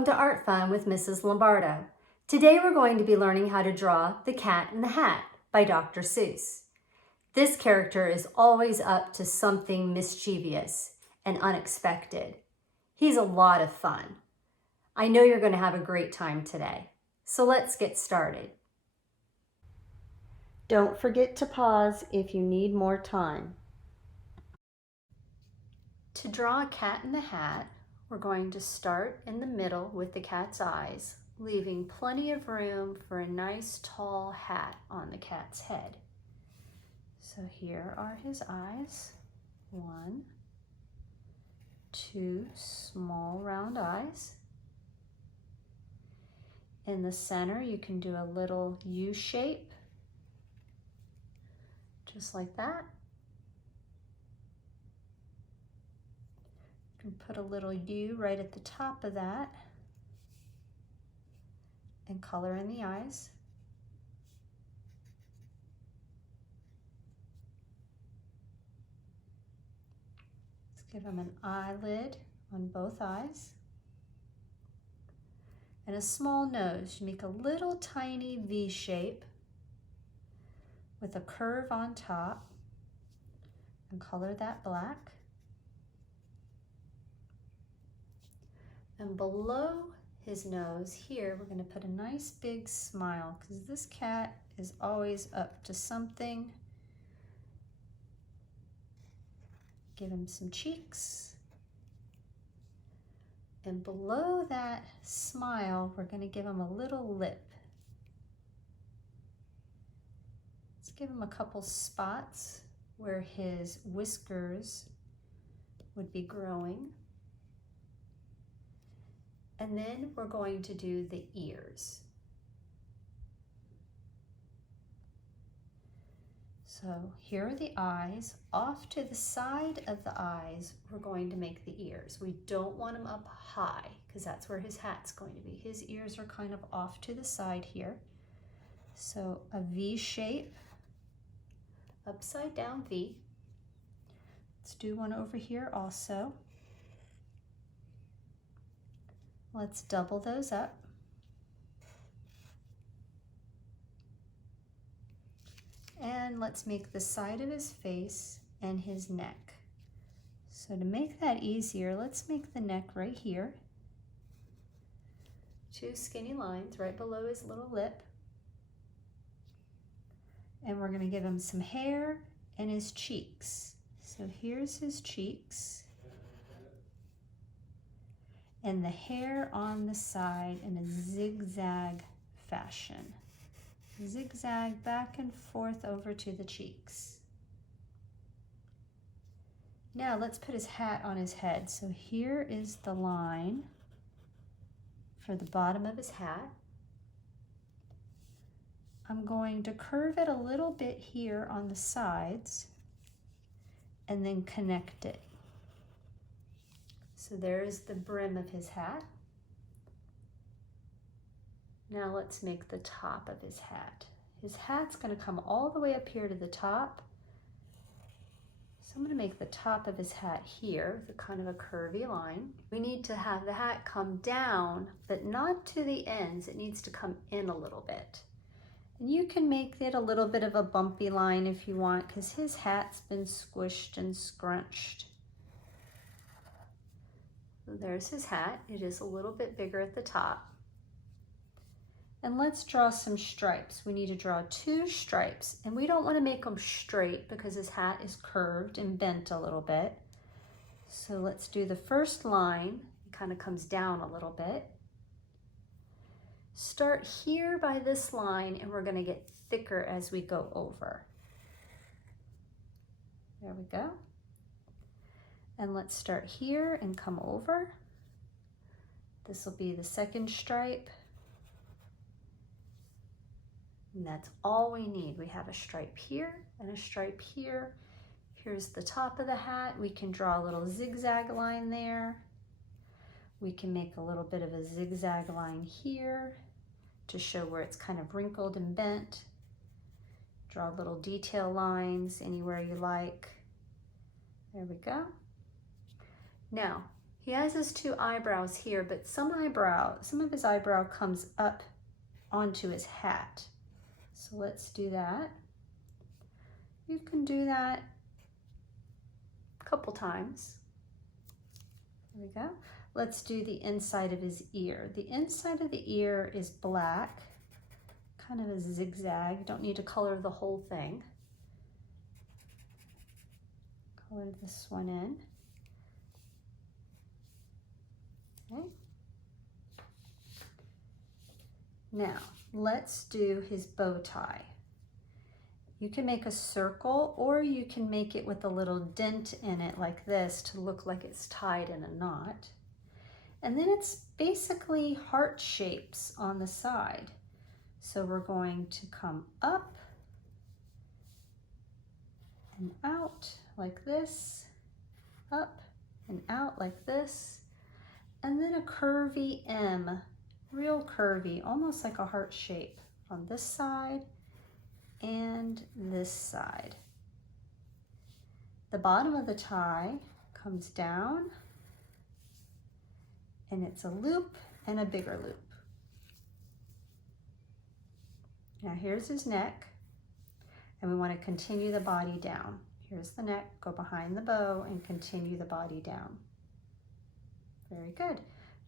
Welcome to Art Fun with Mrs. Lombardo. Today we're going to be learning how to draw The Cat in the Hat by Dr. Seuss. This character is always up to something mischievous and unexpected. He's a lot of fun. I know you're going to have a great time today. So let's get started. Don't forget to pause if you need more time. To draw a cat in the hat, we're going to start in the middle with the cat's eyes, leaving plenty of room for a nice tall hat on the cat's head. So here are his eyes. 1, 2 small round eyes. In the center, you can do a little U shape, just like that. You can put a little U right at the top of that and color in the eyes. Let's give him an eyelid on both eyes. And a small nose. You make a little tiny V shape with a curve on top and color that black. And below his nose here, we're going to put a nice big smile because this cat is always up to something. Give him some cheeks. And below that smile, we're going to give him a little lip. Let's give him a couple spots where his whiskers would be growing. And then we're going to do the ears. So here are the eyes. Off to the side of the eyes, we're going to make the ears. We don't want them up high because that's where his hat's going to be. His ears are kind of off to the side here. So a V shape, upside down V. Let's do one over here also. Let's double those up. And let's make the side of his face and his neck. So to make that easier, let's make the neck right here. 2 skinny lines right below his little lip. And we're going to give him some hair and his cheeks. So here's his cheeks. And the hair on the side in a zigzag fashion. Zigzag back and forth over to the cheeks. Now let's put his hat on his head. So here is the line for the bottom of his hat. I'm going to curve it a little bit here on the sides and then connect it. So there's the brim of his hat. Now let's make the top of his hat. His hat's going to come all the way up here to the top. So I'm going to make the top of his hat here with a kind of a curvy line. We need to have the hat come down, but not to the ends. It needs to come in a little bit. And you can make it a little bit of a bumpy line if you want, because his hat's been squished and scrunched. So there's his hat. It is a little bit bigger at the top. And let's draw some stripes. We need to draw 2 stripes, and we don't want to make them straight because his hat is curved and bent a little bit. So let's do the first line. It kind of comes down a little bit. Start here by this line, and we're going to get thicker as we go over. There we go. And let's start here and come over. This will be the second stripe. And that's all we need. We have a stripe here and a stripe here. Here's the top of the hat. We can draw a little zigzag line there. We can make a little bit of a zigzag line here to show where it's kind of wrinkled and bent. Draw little detail lines anywhere you like. There we go. Now, He has his two eyebrows here, but some of his eyebrow comes up onto his hat. So let's do that. You can do that a couple times. There we go. Let's do the inside of his ear. The inside of the ear is black, kind of a zigzag. You don't need to color the whole thing. Color this one in. Okay. Now, let's do his bow tie. You can make a circle, or you can make it with a little dent in it like this to look like it's tied in a knot. And then it's basically heart shapes on the side. So we're going to come up and out like this, up and out like this, and then a curvy M, real curvy, almost like a heart shape on this side and this side. The bottom of the tie comes down, and it's a loop and a bigger loop. Now here's his neck, and we want to continue the body down. Here's the neck, go behind the bow and continue the body down. Very good.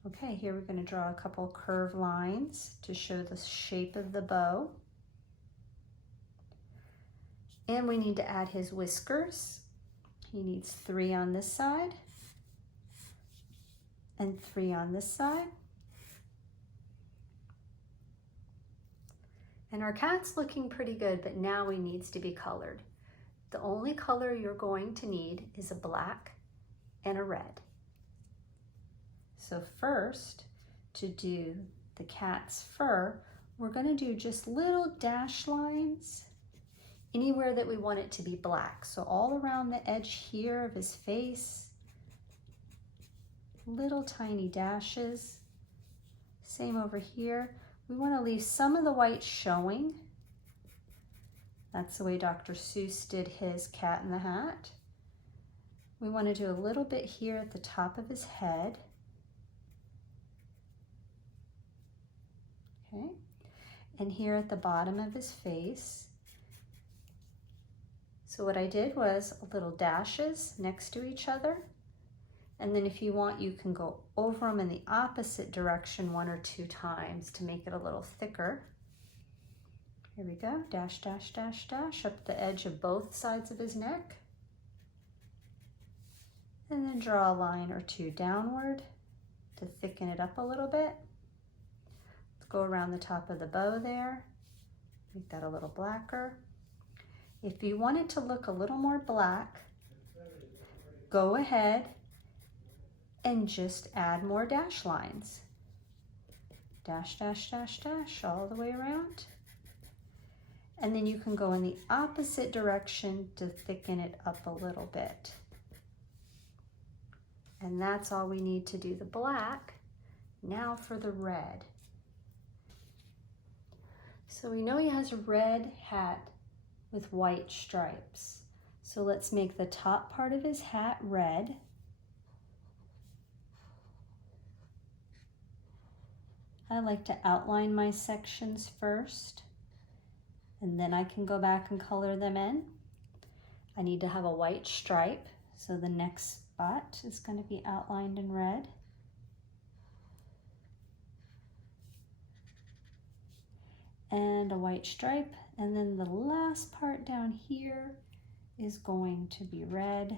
Okay, here we're going to draw a couple curved lines to show the shape of the bow. And we need to add his whiskers. He needs 3 on this side and 3 on this side. And our cat's looking pretty good, but now he needs to be colored. The only color you're going to need is a black and a red. So first, to do the cat's fur, we're going to do just little dash lines anywhere that we want it to be black. So all around the edge here of his face, little tiny dashes. Same over here. We want to leave some of the white showing. That's the way Dr. Seuss did his Cat in the Hat. We want to do a little bit here at the top of his head. Okay, and here at the bottom of his face. So what I did was little dashes next to each other. And then if you want, you can go over them in the opposite direction 1 or 2 times to make it a little thicker. Here we go, dash, dash, dash, dash, up the edge of both sides of his neck. And then draw a line or 2 downward to thicken it up a little bit. Let's go around the top of the bow there, make that a little blacker. If you want it to look a little more black, go ahead and just add more dash lines. Dash, dash, dash, dash, all the way around. And then you can go in the opposite direction to thicken it up a little bit. And that's all we need to do the black. Now for the red. So we know he has a red hat with white stripes. So let's make the top part of his hat red. I like to outline my sections first, and then I can go back and color them in. I need to have a white stripe, so the next spot is going to be outlined in red. And a white stripe, and then the last part down here is going to be red.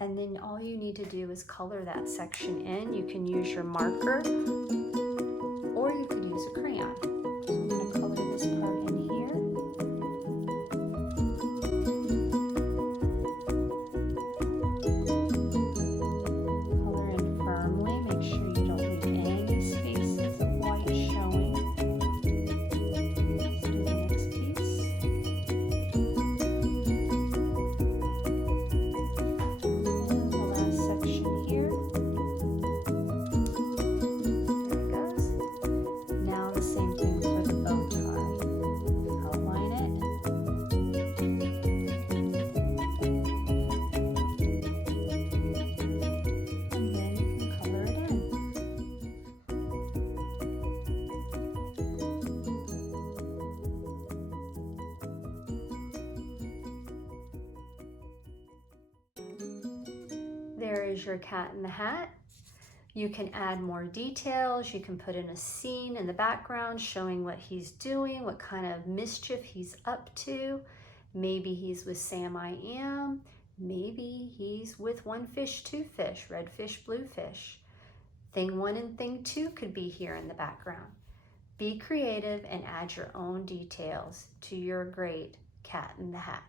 And then all you need to do is color that section in. You can use your marker, or you could use a crayon. So I'm going to color this part in here. Color in firmly. Make sure you don't leave any spaces of white showing. Let's do the next piece. And the last section here. There we go. is your cat in the hat. You can add more details. You can put in a scene in the background showing what he's doing, what kind of mischief he's up to. Maybe he's with Sam I Am. Maybe he's with one fish, two fish, red fish, blue fish. Thing 1 and thing 2 could be here in the background. Be creative and add your own details to your great cat in the hat.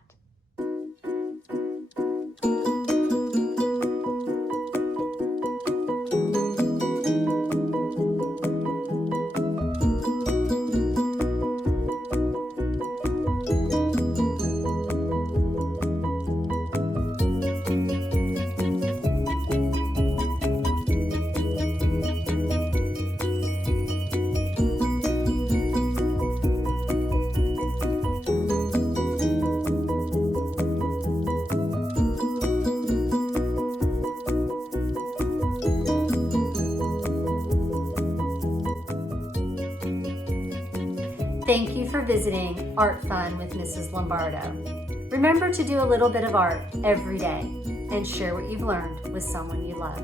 Thank you for visiting Art Fun with Mrs. Lombardo. Remember to do a little bit of art every day and share what you've learned with someone you love.